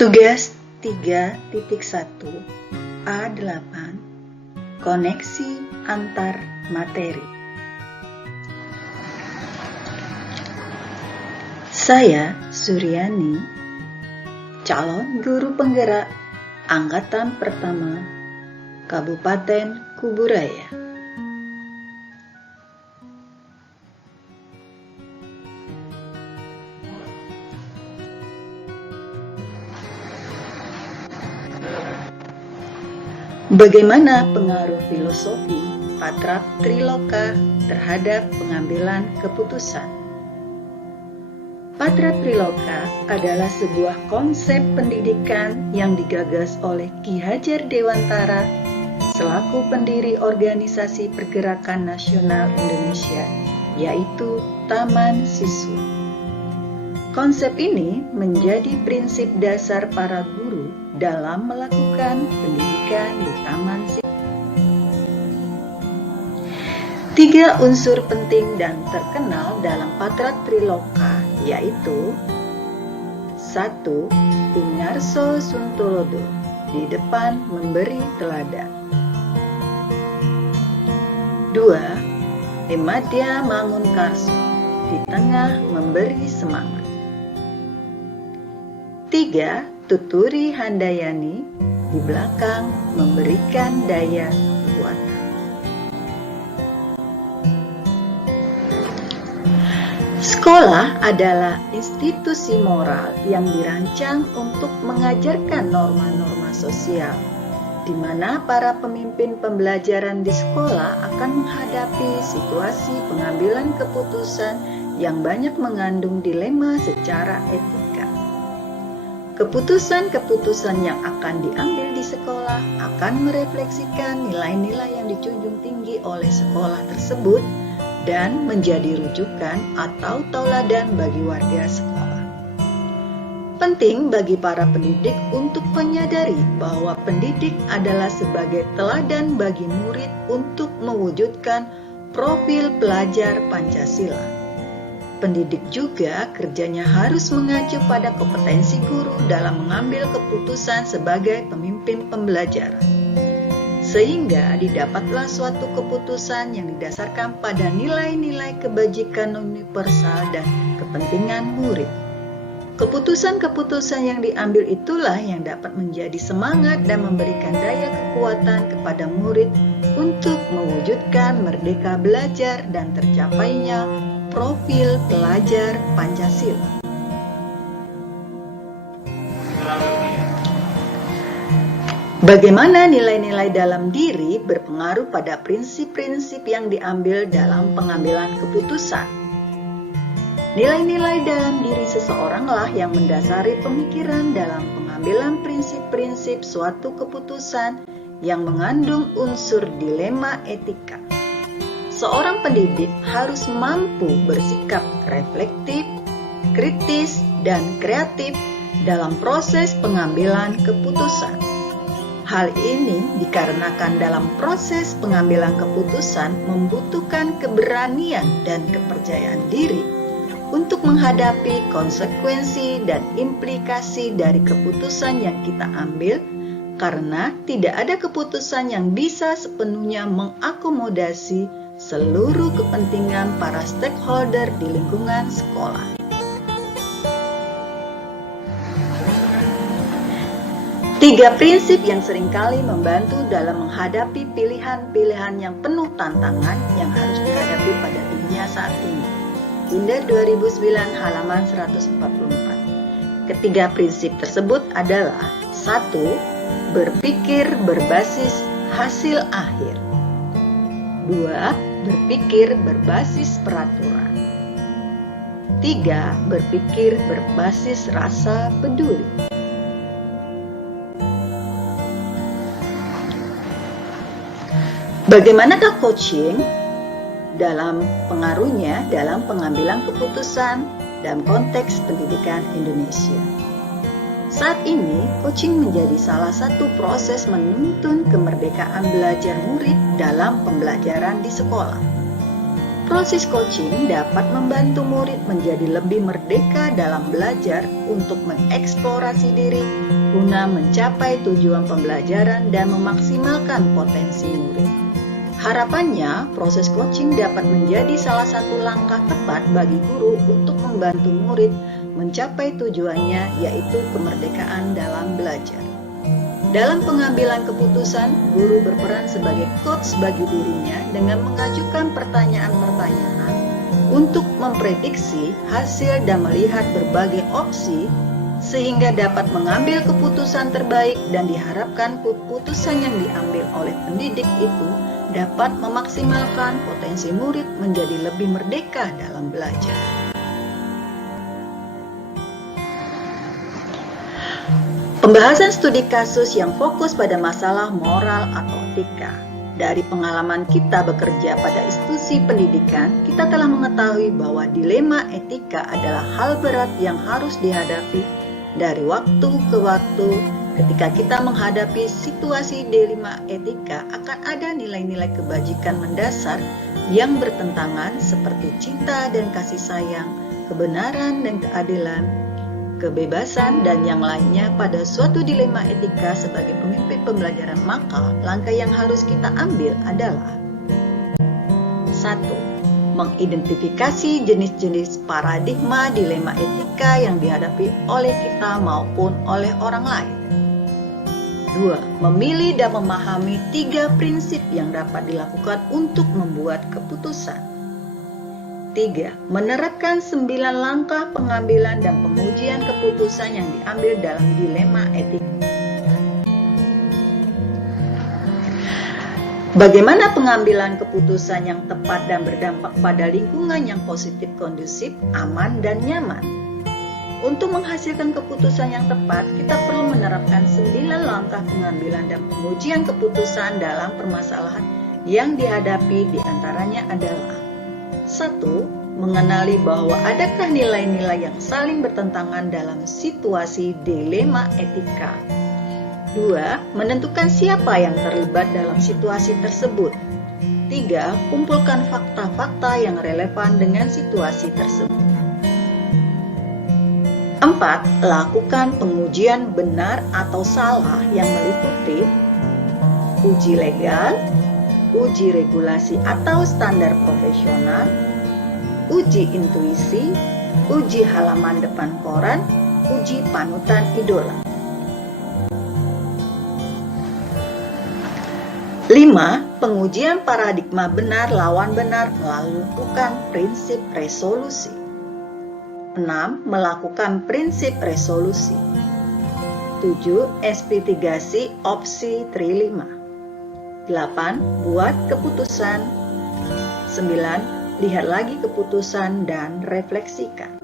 Tugas 3.1 A8 Koneksi antar materi. Saya Suryani, calon guru penggerak Angkatan Pertama Kabupaten Kuburaya. Bagaimana pengaruh filosofi Patratriloka terhadap pengambilan keputusan? Patratriloka adalah sebuah konsep pendidikan yang digagas oleh Ki Hajar Dewantara selaku pendiri Organisasi Pergerakan Nasional Indonesia, yaitu Taman Siswa. Konsep ini menjadi prinsip dasar para guru dalam melakukan pendidikan di Taman Siswa. 3 unsur penting dan terkenal dalam Patratriloka yaitu 1. Ingarso Suntolodo, di depan memberi teladan. 2. Hemadya Mangunkarso, di tengah memberi semangat. 3. Tuturi Handayani, di belakang memberikan daya kekuatan. Sekolah adalah institusi moral yang dirancang untuk mengajarkan norma-norma sosial, di mana para pemimpin pembelajaran di sekolah akan menghadapi situasi pengambilan keputusan yang banyak mengandung dilema secara etika. Keputusan-keputusan yang akan diambil di sekolah akan merefleksikan nilai-nilai yang dijunjung tinggi oleh sekolah tersebut dan menjadi rujukan atau tauladan bagi warga sekolah. Penting bagi para pendidik untuk menyadari bahwa pendidik adalah sebagai teladan bagi murid untuk mewujudkan profil pelajar Pancasila. Pendidik juga kerjanya harus mengacu pada kompetensi guru dalam mengambil keputusan sebagai pemimpin pembelajaran. Sehingga didapatlah suatu keputusan yang didasarkan pada nilai-nilai kebajikan universal dan kepentingan murid. Keputusan-keputusan yang diambil itulah yang dapat menjadi semangat dan memberikan daya kekuatan kepada murid untuk mewujudkan merdeka belajar dan tercapainya profil pelajar Pancasila. Bagaimana nilai-nilai dalam diri berpengaruh pada prinsip-prinsip yang diambil dalam pengambilan keputusan? Nilai-nilai dalam diri seseoranglah yang mendasari pemikiran dalam pengambilan prinsip-prinsip suatu keputusan yang mengandung unsur dilema etika. Seorang pendidik harus mampu bersikap reflektif, kritis, dan kreatif dalam proses pengambilan keputusan. Hal ini dikarenakan dalam proses pengambilan keputusan membutuhkan keberanian dan kepercayaan diri untuk menghadapi konsekuensi dan implikasi dari keputusan yang kita ambil, karena tidak ada keputusan yang bisa sepenuhnya mengakomodasi seluruh kepentingan para stakeholder di lingkungan sekolah. Tiga prinsip yang seringkali membantu dalam menghadapi pilihan-pilihan yang penuh tantangan yang harus dihadapi pada dunia saat ini. Indra 2009 halaman 144. Ketiga prinsip tersebut adalah 1. Berpikir berbasis hasil akhir. 2. Berpikir berbasis peraturan. 3. Berpikir berbasis rasa peduli. Bagaimanakah coaching dalam pengaruhnya dalam pengambilan keputusan dalam konteks pendidikan Indonesia? Saat ini, coaching menjadi salah satu proses menuntun kemerdekaan belajar murid dalam pembelajaran di sekolah. Proses coaching dapat membantu murid menjadi lebih merdeka dalam belajar untuk mengeksplorasi diri guna mencapai tujuan pembelajaran dan memaksimalkan potensi murid. Harapannya, proses coaching dapat menjadi salah satu langkah tepat bagi guru untuk membantu murid mencapai tujuannya, yaitu kemerdekaan dalam belajar. Dalam pengambilan keputusan, guru berperan sebagai coach bagi dirinya dengan mengajukan pertanyaan-pertanyaan untuk memprediksi hasil dan melihat berbagai opsi sehingga dapat mengambil keputusan terbaik, dan diharapkan keputusan yang diambil oleh pendidik itu dapat memaksimalkan potensi murid menjadi lebih merdeka dalam belajar. Pembahasan studi kasus yang fokus pada masalah moral atau etika. Dari pengalaman kita bekerja pada institusi pendidikan, kita telah mengetahui bahwa dilema etika adalah hal berat yang harus dihadapi dari waktu ke waktu. Ketika kita menghadapi situasi dilema etika, akan ada nilai-nilai kebajikan mendasar yang bertentangan seperti cinta dan kasih sayang, kebenaran dan keadilan, kebebasan, dan yang lainnya. Pada suatu dilema etika sebagai pemimpin pembelajaran, maka langkah yang harus kita ambil adalah 1. Mengidentifikasi jenis-jenis paradigma dilema etika yang dihadapi oleh kita maupun oleh orang lain. 2. Memilih dan memahami 3 prinsip yang dapat dilakukan untuk membuat keputusan. 3. Menerapkan 9 langkah pengambilan dan pengujian keputusan yang diambil dalam dilema etika. Bagaimana pengambilan keputusan yang tepat dan berdampak pada lingkungan yang positif, kondusif, aman, dan nyaman? Untuk menghasilkan keputusan yang tepat, kita perlu menerapkan 9 langkah pengambilan dan pengujian keputusan dalam permasalahan yang dihadapi. Di antaranya adalah: 1. Mengenali bahwa adakah nilai-nilai yang saling bertentangan dalam situasi dilema etika. 2. Menentukan siapa yang terlibat dalam situasi tersebut. 3. Kumpulkan fakta-fakta yang relevan dengan situasi tersebut. 4. Lakukan pengujian benar atau salah yang meliputi uji legal, uji regulasi atau standar profesional, uji intuisi, uji halaman depan koran, uji panutan idola. 5. Pengujian paradigma benar lawan benar melakukan prinsip resolusi. 6. Melakukan prinsip resolusi. 7. Investigasi opsi trilema. 8. Buat keputusan. 9. Lihat lagi keputusan dan refleksikan.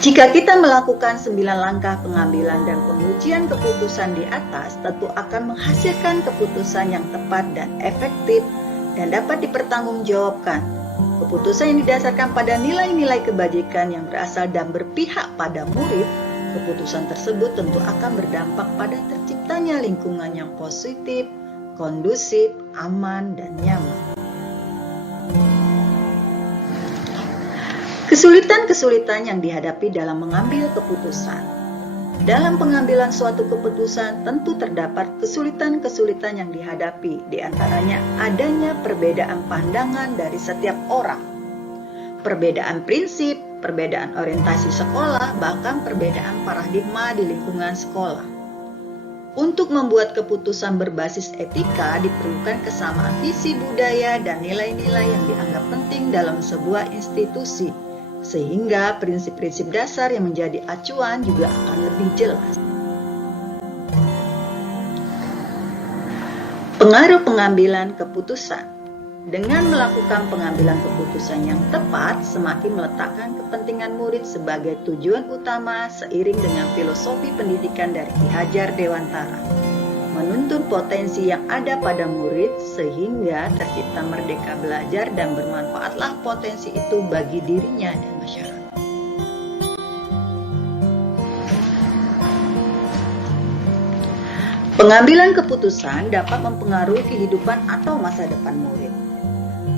Jika kita melakukan 9 langkah pengambilan dan pengujian keputusan di atas, tentu akan menghasilkan keputusan yang tepat dan efektif dan dapat dipertanggungjawabkan. Keputusan yang didasarkan pada nilai-nilai kebajikan yang berasal dan berpihak pada murid. Keputusan tersebut tentu akan berdampak pada terciptanya lingkungan yang positif, kondusif, aman, dan nyaman. Kesulitan-kesulitan yang dihadapi dalam mengambil keputusan. Dalam pengambilan suatu keputusan tentu terdapat kesulitan-kesulitan yang dihadapi, di antaranya adanya perbedaan pandangan dari setiap orang, perbedaan prinsip, perbedaan orientasi sekolah, bahkan perbedaan paradigma di lingkungan sekolah. Untuk membuat keputusan berbasis etika diperlukan kesamaan visi budaya dan nilai-nilai yang dianggap penting dalam sebuah institusi, sehingga prinsip-prinsip dasar yang menjadi acuan juga akan lebih jelas. Pengaruh pengambilan keputusan. Dengan melakukan pengambilan keputusan yang tepat, semakin meletakkan kepentingan murid sebagai tujuan utama seiring dengan filosofi pendidikan dari Ki Hajar Dewantara, menuntun potensi yang ada pada murid sehingga tercipta merdeka belajar dan bermanfaatlah potensi itu bagi dirinya dan masyarakat. Pengambilan keputusan dapat mempengaruhi kehidupan atau masa depan murid.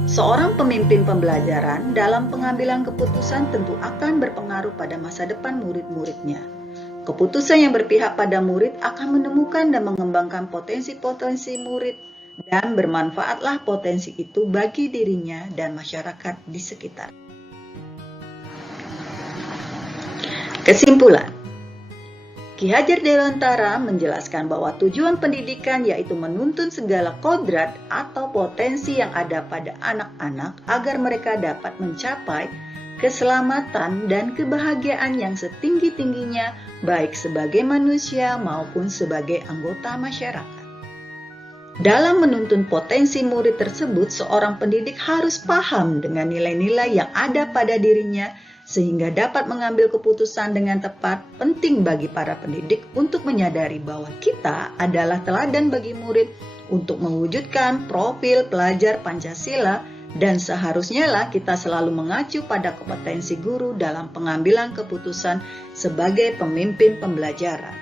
Seorang pemimpin pembelajaran dalam pengambilan keputusan tentu akan berpengaruh pada masa depan murid-muridnya. Keputusan yang berpihak pada murid akan menemukan dan mengembangkan potensi-potensi murid dan bermanfaatlah potensi itu bagi dirinya dan masyarakat di sekitar. Kesimpulan, Ki Hajar Dewantara menjelaskan bahwa tujuan pendidikan yaitu menuntun segala kodrat atau potensi yang ada pada anak-anak agar mereka dapat mencapai keselamatan dan kebahagiaan yang setinggi-tingginya baik sebagai manusia maupun sebagai anggota masyarakat. Dalam menuntun potensi murid tersebut, seorang pendidik harus paham dengan nilai-nilai yang ada pada dirinya sehingga dapat mengambil keputusan dengan tepat. Penting bagi para pendidik untuk menyadari bahwa kita adalah teladan bagi murid untuk mewujudkan profil pelajar Pancasila dan seharusnya lah kita selalu mengacu pada kompetensi guru dalam pengambilan keputusan sebagai pemimpin pembelajaran.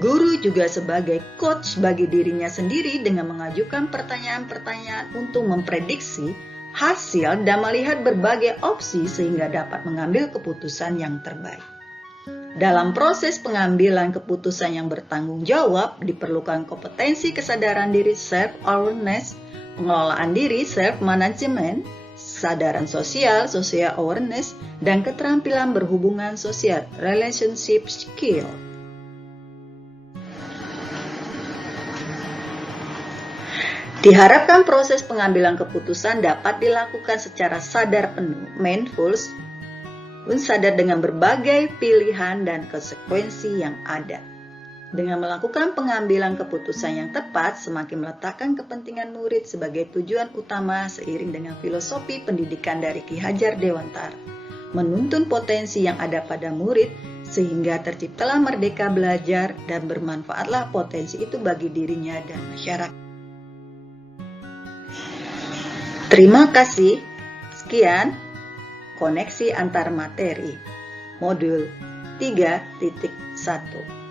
Guru juga sebagai coach bagi dirinya sendiri dengan mengajukan pertanyaan-pertanyaan untuk memprediksi hasil dan melihat berbagai opsi sehingga dapat mengambil keputusan yang terbaik. Dalam proses pengambilan keputusan yang bertanggung jawab, diperlukan kompetensi kesadaran diri self-awareness, pengelolaan diri self-management, kesadaran sosial social awareness, dan keterampilan berhubungan sosial relationship skill. Diharapkan proses pengambilan keputusan dapat dilakukan secara sadar penuh, mindful, sadar dengan berbagai pilihan dan konsekuensi yang ada. Dengan melakukan pengambilan keputusan yang tepat, semakin meletakkan kepentingan murid sebagai tujuan utama seiring dengan filosofi pendidikan dari Ki Hajar Dewantara, menuntun potensi yang ada pada murid sehingga terciptalah merdeka belajar dan bermanfaatlah potensi itu bagi dirinya dan masyarakat. Terima kasih. Sekian koneksi antar materi modul 3.1.